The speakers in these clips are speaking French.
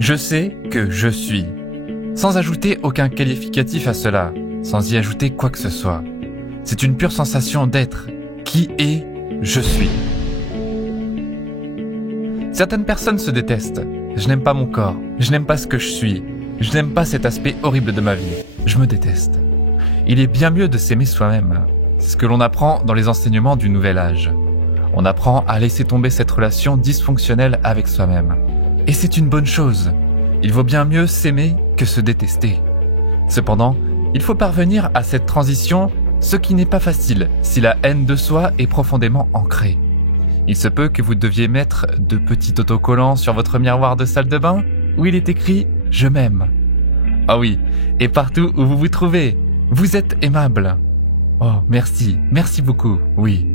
Je sais que je suis. Sans ajouter aucun qualificatif à cela, sans y ajouter quoi que ce soit. C'est une pure sensation d'être. Qui est je suis. Certaines personnes se détestent. Je n'aime pas mon corps. Je n'aime pas ce que je suis. Je n'aime pas cet aspect horrible de ma vie. Je me déteste. Il est bien mieux de s'aimer soi-même. C'est ce que l'on apprend dans les enseignements du nouvel âge. On apprend à laisser tomber cette relation dysfonctionnelle avec soi-même. Et c'est une bonne chose. Il vaut bien mieux s'aimer que se détester. Cependant, il faut parvenir à cette transition, ce qui n'est pas facile si la haine de soi est profondément ancrée. Il se peut que vous deviez mettre de petits autocollants sur votre miroir de salle de bain où il est écrit « Je m'aime ». Ah oui, et partout où vous vous trouvez, vous êtes aimable. Oh, merci beaucoup, oui.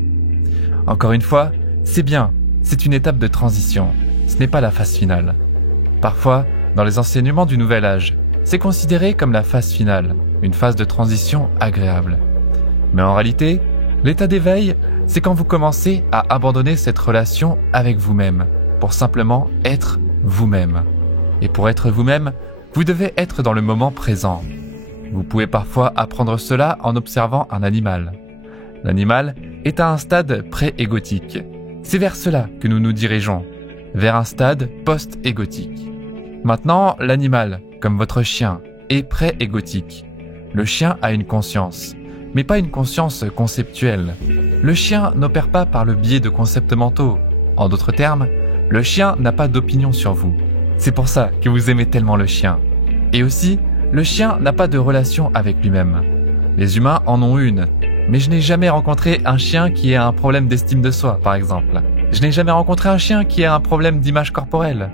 Encore une fois, c'est bien, c'est une étape de transition, ce n'est pas la phase finale. Parfois, dans les enseignements du nouvel âge, c'est considéré comme la phase finale, une phase de transition agréable. Mais en réalité, l'état d'éveil, c'est quand vous commencez à abandonner cette relation avec vous-même, pour simplement être vous-même. Et pour être vous-même, vous devez être dans le moment présent. Vous pouvez parfois apprendre cela en observant un animal. L'animal est à un stade pré-égotique. C'est vers cela que nous nous dirigeons, vers un stade post-égotique. Maintenant, l'animal, comme votre chien, est pré-égotique. Le chien a une conscience, mais pas une conscience conceptuelle. Le chien n'opère pas par le biais de concepts mentaux. En d'autres termes, le chien n'a pas d'opinion sur vous. C'est pour ça que vous aimez tellement le chien. Et aussi, le chien n'a pas de relation avec lui-même. Les humains en ont une, mais je n'ai jamais rencontré un chien qui ait un problème d'estime de soi, par exemple. Je n'ai jamais rencontré un chien qui ait un problème d'image corporelle.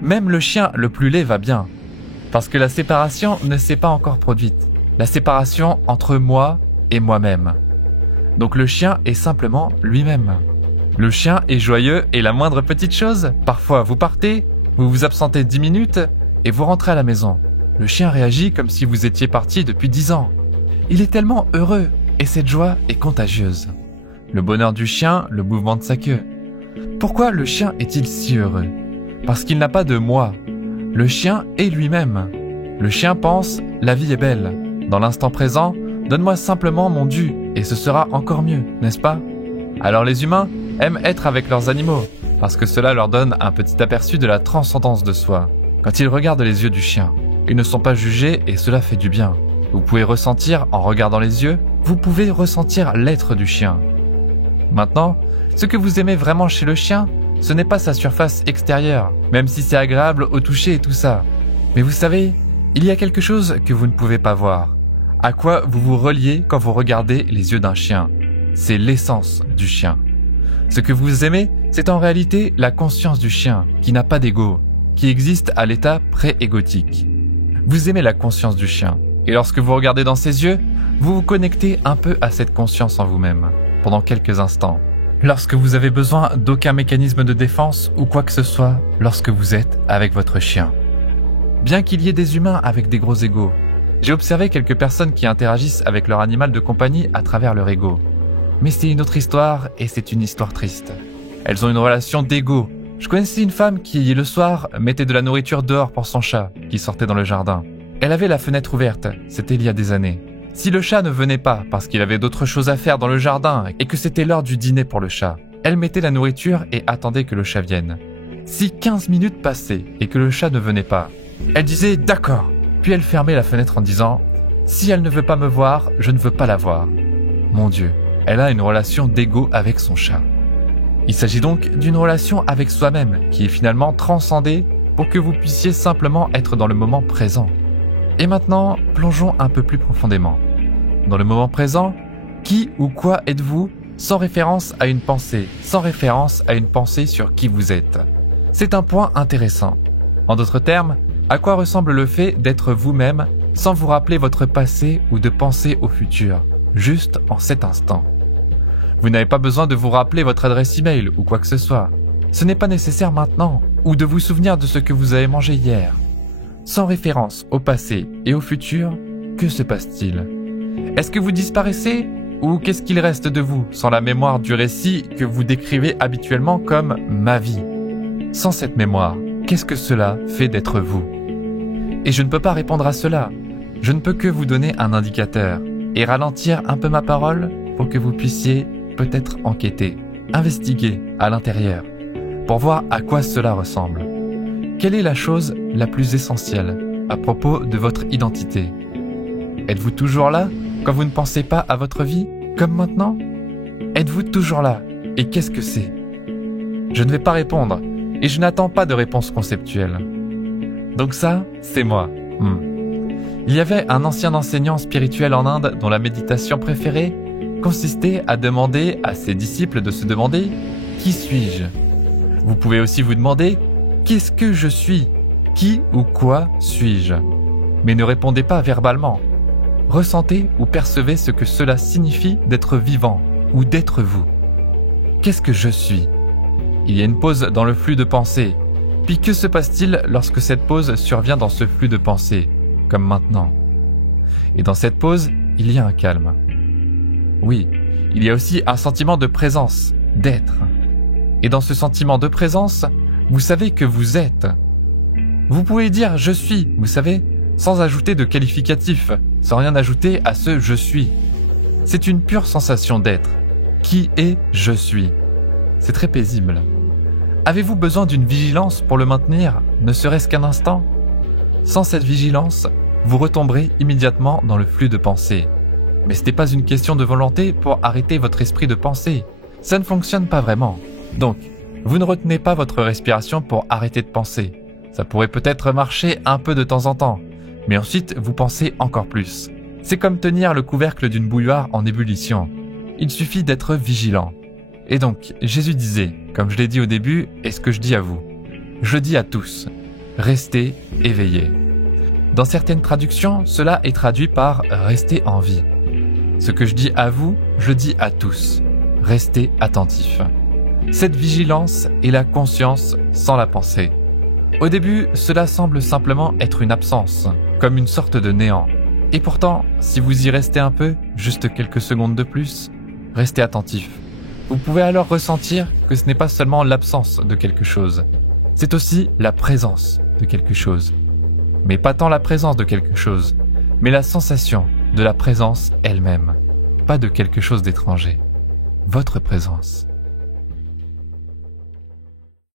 Même le chien le plus laid va bien. Parce que la séparation ne s'est pas encore produite. La séparation entre moi et moi-même. Donc le chien est simplement lui-même. Le chien est joyeux et la moindre petite chose, parfois vous partez, vous vous absentez 10 minutes et vous rentrez à la maison. Le chien réagit comme si vous étiez parti depuis 10 ans. Il est tellement heureux et cette joie est contagieuse. Le bonheur du chien, le mouvement de sa queue. Pourquoi le chien est-il si heureux ? Parce qu'il n'a pas de moi. Le chien est lui-même. Le chien pense « la vie est belle ». Dans l'instant présent, donne-moi simplement mon dû et ce sera encore mieux, n'est-ce pas ? Alors les humains aiment être avec leurs animaux parce que cela leur donne un petit aperçu de la transcendance de soi. Quand ils regardent les yeux du chien, ils ne sont pas jugés et cela fait du bien. Vous pouvez ressentir en regardant les yeux, vous pouvez ressentir l'être du chien. Maintenant, ce que vous aimez vraiment chez le chien, ce n'est pas sa surface extérieure, même si c'est agréable au toucher et tout ça. Mais vous savez, il y a quelque chose que vous ne pouvez pas voir. À quoi vous vous reliez quand vous regardez les yeux d'un chien ? C'est l'essence du chien. Ce que vous aimez, c'est en réalité la conscience du chien, qui n'a pas d'ego, qui existe à l'état pré-égotique. Vous aimez la conscience du chien, et lorsque vous regardez dans ses yeux, vous vous connectez un peu à cette conscience en vous-même, pendant quelques instants. Lorsque vous avez besoin d'aucun mécanisme de défense ou quoi que ce soit, lorsque vous êtes avec votre chien. Bien qu'il y ait des humains avec des gros égos, j'ai observé quelques personnes qui interagissent avec leur animal de compagnie à travers leur ego. Mais c'est une autre histoire et c'est une histoire triste. Elles ont une relation d'ego. Je connaissais une femme qui, le soir, mettait de la nourriture dehors pour son chat, qui sortait dans le jardin. Elle avait la fenêtre ouverte, c'était il y a des années. Si le chat ne venait pas parce qu'il avait d'autres choses à faire dans le jardin et que c'était l'heure du dîner pour le chat, elle mettait la nourriture et attendait que le chat vienne. Si 15 minutes passaient et que le chat ne venait pas, elle disait « d'accord ». Puis elle fermait la fenêtre en disant « si elle ne veut pas me voir, je ne veux pas la voir ». Mon Dieu, elle a une relation d'ego avec son chat. Il s'agit donc d'une relation avec soi-même qui est finalement transcendée pour que vous puissiez simplement être dans le moment présent. Et maintenant, plongeons un peu plus profondément. Dans le moment présent, qui ou quoi êtes-vous sans référence à une pensée, sans référence à une pensée sur qui vous êtes ? C'est un point intéressant. En d'autres termes, à quoi ressemble le fait d'être vous-même sans vous rappeler votre passé ou de penser au futur, juste en cet instant ? Vous n'avez pas besoin de vous rappeler votre adresse email ou quoi que ce soit. Ce n'est pas nécessaire maintenant, ou de vous souvenir de ce que vous avez mangé hier. Sans référence au passé et au futur, que se passe-t-il ? Est-ce que vous disparaissez ? Ou qu'est-ce qu'il reste de vous sans la mémoire du récit que vous décrivez habituellement comme « ma vie » ? Sans cette mémoire, qu'est-ce que cela fait d'être vous? Et je ne peux pas répondre à cela. Je ne peux que vous donner un indicateur et ralentir un peu ma parole pour que vous puissiez peut-être enquêter, investiguer à l'intérieur, pour voir à quoi cela ressemble. Quelle est la chose la plus essentielle à propos de votre identité? Êtes-vous toujours là quand vous ne pensez pas à votre vie, comme maintenant? Êtes-vous toujours là? Et qu'est-ce que c'est? Je ne vais pas répondre, et je n'attends pas de réponse conceptuelle. Donc ça, c'est moi. Il y avait un ancien enseignant spirituel en Inde dont la méditation préférée consistait à demander à ses disciples de se demander « Qui suis-je » Vous pouvez aussi vous demander « Qu'est-ce que je suis ? Qui ou quoi suis-je » Mais ne répondez pas verbalement. Ressentez ou percevez ce que cela signifie d'être vivant ou d'être vous. Qu'est-ce que je suis? Il y a une pause dans le flux de pensée. Puis que se passe-t-il lorsque cette pause survient dans ce flux de pensée, comme maintenant? Et dans cette pause, il y a un calme. Oui, il y a aussi un sentiment de présence, d'être. Et dans ce sentiment de présence, vous savez que vous êtes. Vous pouvez dire « je suis », vous savez, sans ajouter de qualificatif, sans rien ajouter à ce « je suis ». C'est une pure sensation d'être. Qui est « je suis ». C'est très paisible. Avez-vous besoin d'une vigilance pour le maintenir, ne serait-ce qu'un instant? Sans cette vigilance, vous retomberez immédiatement dans le flux de pensée. Mais ce n'est pas une question de volonté pour arrêter votre esprit de pensée. Ça ne fonctionne pas vraiment. Donc, vous ne retenez pas votre respiration pour arrêter de penser. Ça pourrait peut-être marcher un peu de temps en temps, mais ensuite vous pensez encore plus. C'est comme tenir le couvercle d'une bouilloire en ébullition. Il suffit d'être vigilant. Et donc, Jésus disait, comme je l'ai dit au début, et ce que je dis à vous, je dis à tous, restez éveillés. Dans certaines traductions, cela est traduit par restez en vie. Ce que je dis à vous, je le dis à tous, restez attentifs. Cette vigilance est la conscience sans la pensée. Au début, cela semble simplement être une absence, comme une sorte de néant. Et pourtant, si vous y restez un peu, juste quelques secondes de plus, restez attentifs. Vous pouvez alors ressentir que ce n'est pas seulement l'absence de quelque chose, c'est aussi la présence de quelque chose. Mais pas tant la présence de quelque chose, mais la sensation de la présence elle-même, pas de quelque chose d'étranger. Votre présence.